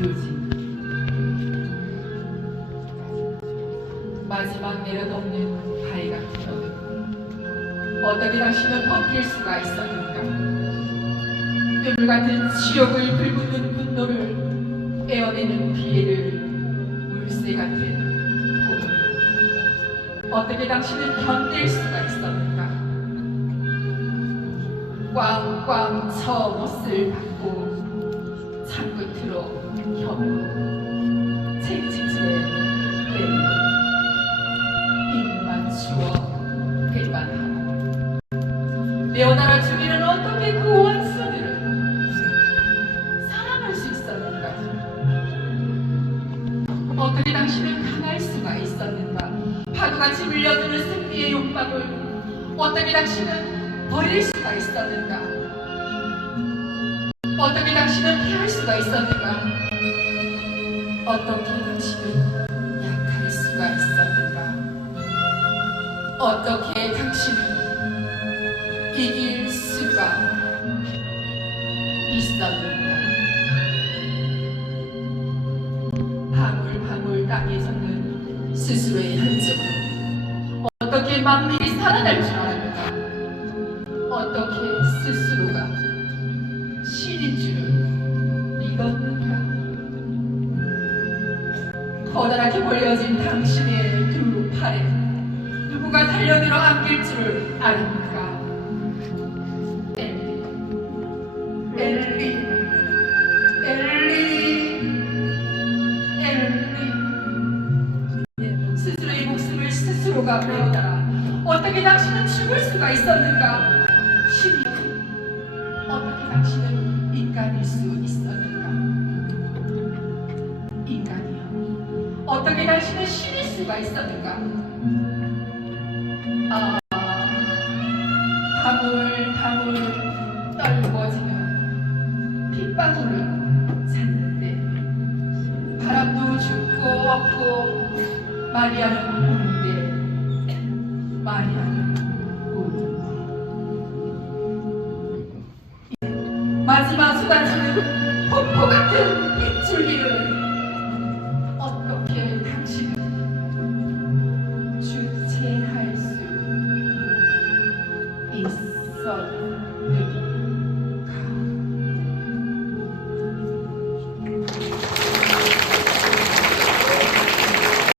울지 마지막 내려놓는 바위 같은 너는 어떻게 당신은 버틸 수가 있었는가? 눈물 같은 치욕을 불붙는 분노를 에어내는 피해를 물새 같은 봄을 어떻게 당신은 견딜 수가 있었는가? 꽝꽝 처못을 받고 겹고 책찍질에 내리고 입만 추워 글만 하고 내어나라 주기는 어떻게 그 원수들을 사랑할 수 있었는가? 어떻게 당신은 강할 수가 있었는가? 파도같이 밀려드는 승리의 욕망을 어떻게 당신은 버릴 수가 있었는가? 어떻게 당신은 피할 수가 있었는가? 어떻게 당신은 약할 수가 있었는가? 어떻게 당신은 이길 수가 있었는가? 방울방울 땅에 젖는 스스로의 흔적으로 어떻게 만밀히 살아날 줄 알았는가? 커다랗게 벌려진 당신의 두 팔에 누구가 달려들어 안길 줄을 아는가? 엘리, 엘리, 엘리, 엘리. 스스로의 목숨을 스스로가 베었다. 어떻게 당신은 죽을 수가 있었는가? 신이 어떻게 당신은 인간일 수 있었는가? 어떻게 당신은 신일 수가 있었는가? 아 방울방울 떨궈지는 핏방울을 찾는데 바람도 죽고 없고 마리아는 우는데 마리아는 우는데 마지막 수단치는 그거